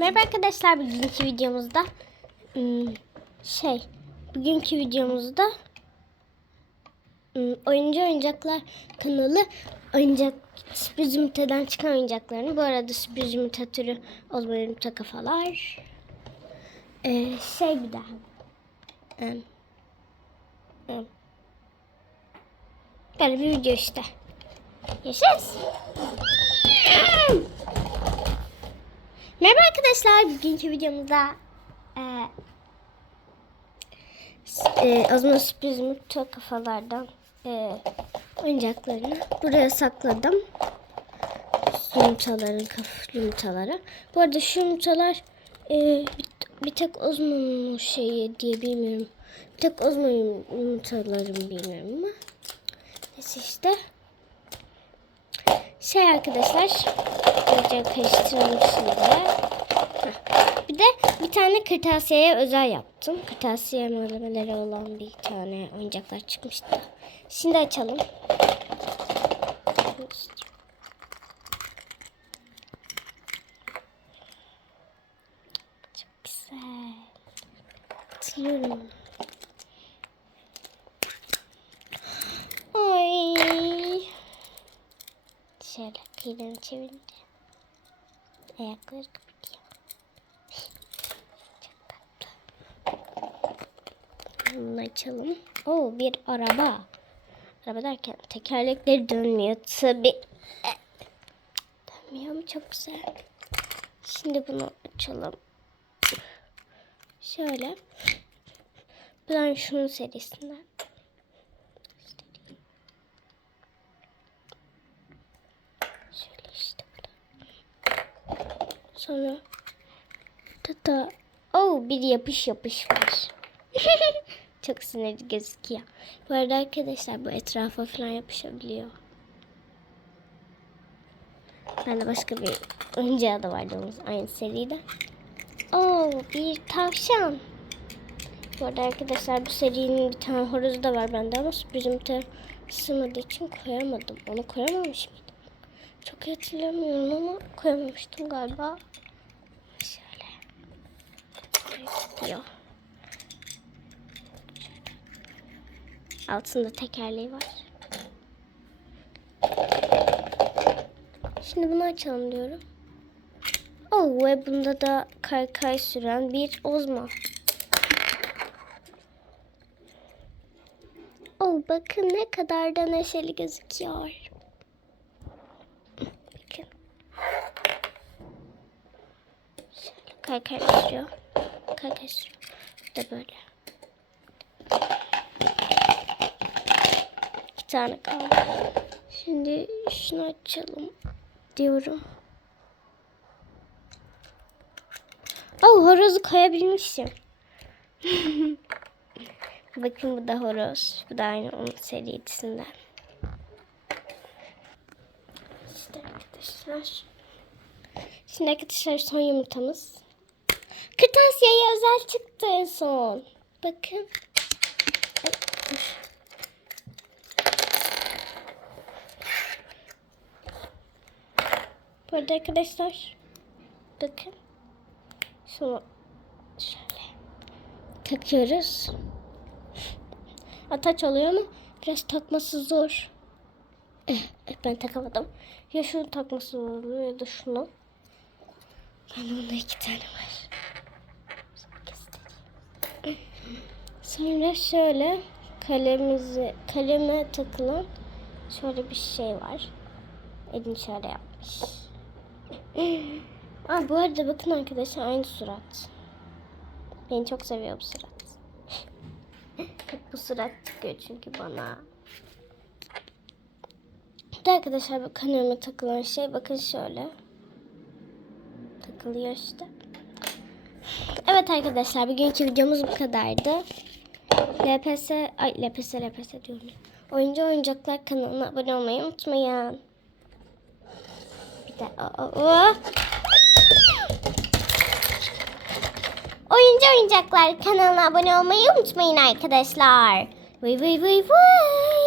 Merhaba arkadaşlar bugünkü videomuzda hmm, şey bugünkü videomuzda hmm, oyuncu oyuncaklar kanalı oyuncak sürpriz üniteden çıkan oyuncaklarını bu arada sürpriz ünite türü Ozma yumurta kafalar. Ee, şey bir daha. Em. böyle bir video işte. Yaşasın Merhaba arkadaşlar. Bugünkü videomuzda e, e, Ozma sürpriz mutlu kafalardan e, oyuncaklarını buraya sakladım. Yumurtaların kaf yumurtaları. Bu arada şu yumurtalar e, bir, bir tek Ozma'nın o şeyi diye bilmiyorum. Bir tek yum- yumurtalarını bilmiyorum ama. Neyse işte. Şey arkadaşlar. Iyice karıştıralım şimdi. Bir de bir tane kırtasiyeye özel yaptım. Kırtasiye malzemeleri olan bir tane oyuncaklar çıkmıştı. Şimdi açalım. Çok güzel. Atıyorum. Ay. Kıyıdan çevirince ayakları kapatıyor. Çok tatlı. Bunu açalım. Oo bir araba. Araba derken tekerlekleri dönmüyor tabi. Dönmüyor mu çok güzel. Şimdi bunu açalım. Şöyle. Ben şunun serisinden. göstereyim. Şöyle işte burada. Sonra tata. Oh bir yapış yapış var. Çok sinirli gözüküyor. Bu arada arkadaşlar bu etrafa falan yapışabiliyor. Ben de başka bir oyuncağı da vardı onun aynı seride. Oh bir tavşan. Bu arada arkadaşlar bu serinin bir tane horozu da var bende ama sürprizim sığmadığı için koyamadım. Onu koyamamış mıydım? Çok hatırlamıyorum ama koyamamıştım galiba. Şöyle. Diyor. Altında tekerleği var. Şimdi bunu açalım diyorum. Oh ve bunda da kaykay süren bir ozma. Oh bakın ne kadar da neşeli gözüküyor. Bakın. Sürüyor. Kaykay sürüyor. Bir de böyle. İki tane kaldı. Şimdi şunu açalım diyorum. Oh horozu koyabilmişim. Bakın bu da horoz. Bu da aynı onun serisinden. İşte arkadaşlar. Şimdi arkadaşlar son yumurtamız. Kırtasiyeye özel çıktı en son. Bakın. Ay, dur. Bu arada arkadaşlar. Bakın. Şunu şöyle takıyoruz. Ataç oluyor ama biraz takması zor. Ben takamadım. Ya şunu takması zor ya da şunu. Ben bunda iki tane var. Sonra şöyle kalemizi kaleme takılan şöyle bir şey var. Elini şöyle yapmış. Aa, bu arada bakın arkadaşlar aynı surat. Beni çok seviyor bu surat. Bu surat çıkıyor çünkü bana. De arkadaşlar bu kanalıma takılan şey bakın şöyle. Takılıyor işte. Evet arkadaşlar bugünkü videomuz bu kadardı. LPS, ay LPS LPS diyorum. Oyuncu Oyuncaklar kanalına abone olmayı unutmayın. Bir de o, o, o. Oyuncu Oyuncaklar kanalına abone olmayı unutmayın arkadaşlar. Vay vay vay vay.